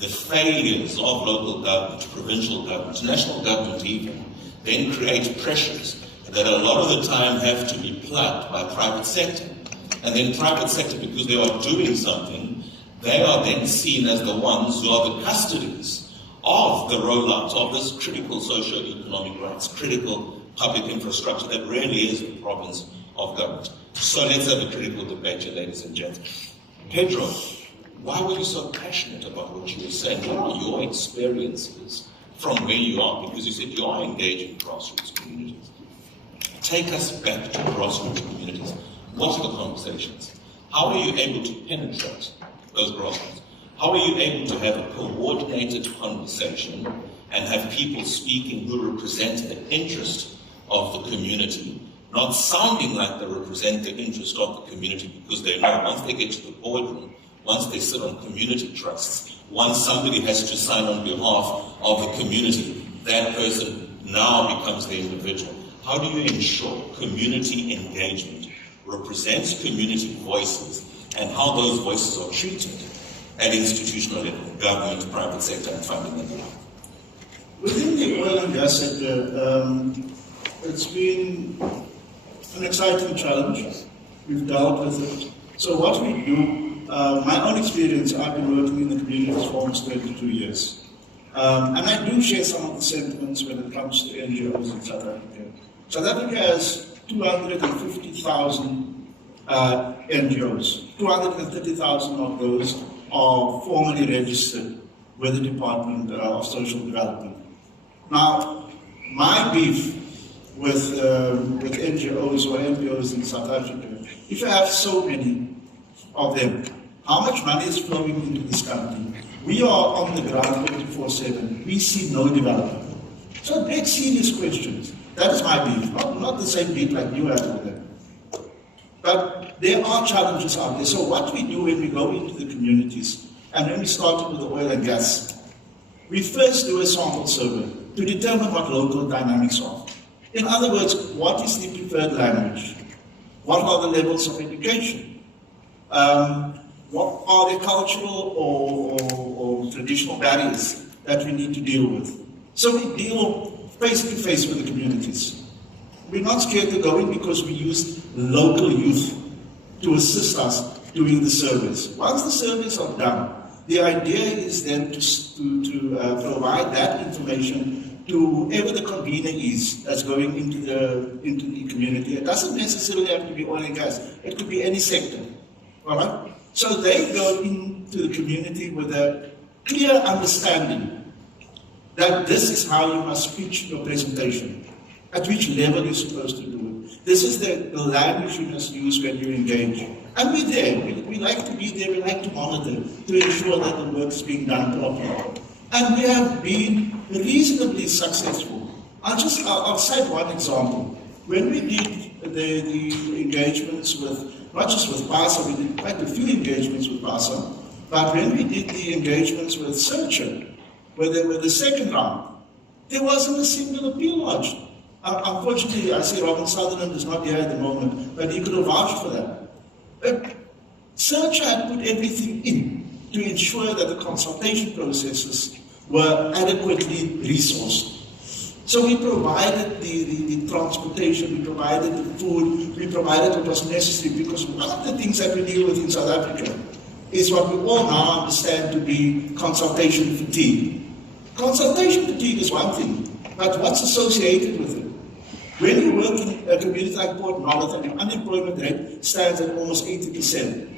the failures of local government, provincial government, national government even, then create pressures that a lot of the time have to be plugged by private sector. And then private sector, because they are doing something, they are then seen as the ones who are the custodians of the rollout of this critical socio-economic rights, critical public infrastructure that really is the province of government. So let's have a critical debate here, ladies and gentlemen. Pedro, why were you so passionate about what you were saying? What are your experiences from where you are? Because you said you are engaged in grassroots communities. Take us back to grassroots communities. What are the conversations? How are you able to penetrate those grassroots? How are you able to have a coordinated conversation and have people speaking who represent the interest of the community, not sounding like they represent the interest of the community, because they know once they get to the boardroom, once they sit on community trusts, once somebody has to sign on behalf of the community, that person now becomes the individual. How do you ensure community engagement represents community voices, and how those voices are treated at institutional level, government, private sector, and funding and the like? Within the oil and gas sector, it's been an exciting challenge. We've dealt with it. So what we do, my own experience, I've been working in the community for almost 32 years. And I do share some of the sentiments when it comes to NGOs in South Africa. South Africa has 250,000 NGOs. 230,000 of those are formally registered with the Department of Social Development. Now, my beef with NGOs or NPOs in South Africa, if you have so many of them, how much money is flowing into this country? We are on the ground 24/7. We see no development. So big serious questions. That is my beef, not the same beef like you have with them. But there are challenges out there. So what we do when we go into the communities, and when we started with the oil and gas, we first do a sample survey to determine what local dynamics are. In other words, what is the preferred language? What are the levels of education? What are the cultural or traditional barriers that we need to deal with? So we deal face to face with the communities. We're not scared to go in because we use local youth to assist us doing the surveys. Once the surveys are done, the idea is then to provide that information to whoever the convener is that's going into the community. It doesn't necessarily have to be oil and gas. It could be any sector. All right? So they go into the community with a clear understanding that this is how you must pitch your presentation, at which level you're supposed to do it. This is the language you must use when you engage. And we're there. We like to be there. We like to monitor to ensure that the work is being done properly. And we have been reasonably successful. I'll cite one example. When we did the engagements with, not just with PASA, we did quite a few engagements with PASA, but when we did the engagements with Searcher, with the second round, there wasn't a single appeal lodged. Unfortunately, I see Robin Sutherland is not here at the moment, but he could have vouched for that. But Searcher had put everything in to ensure that the consultation processes were adequately resourced. So we provided the transportation, we provided the food, we provided what was necessary, because one of the things that we deal with in South Africa is what we all now understand to be consultation fatigue. Consultation fatigue is one thing, but what's associated with it? When you work in a community like Port Nolloth, the unemployment rate stands at almost 80%.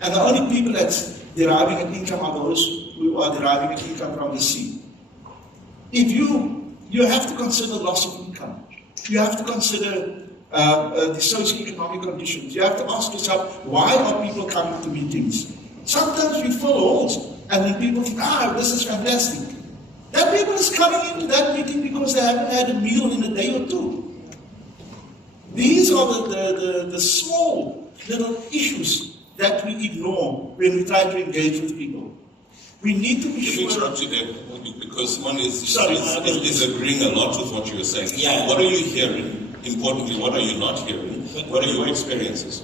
And the only people that's deriving an income are those who are deriving an income from the sea. If you have to consider loss of income. You have to consider the socioeconomic conditions. You have to ask yourself, why are people coming to meetings? Sometimes we fill holes, and then people think, this is fantastic. That people is coming into that meeting because they haven't had a meal in a day or two. These are the small little issues that we ignore when we try to engage with people. We need to be sure. Let me interrupt you there, because someone is agreeing a lot with what you were saying. Yeah. What are you hearing? Importantly, what are you not hearing? What are your experiences?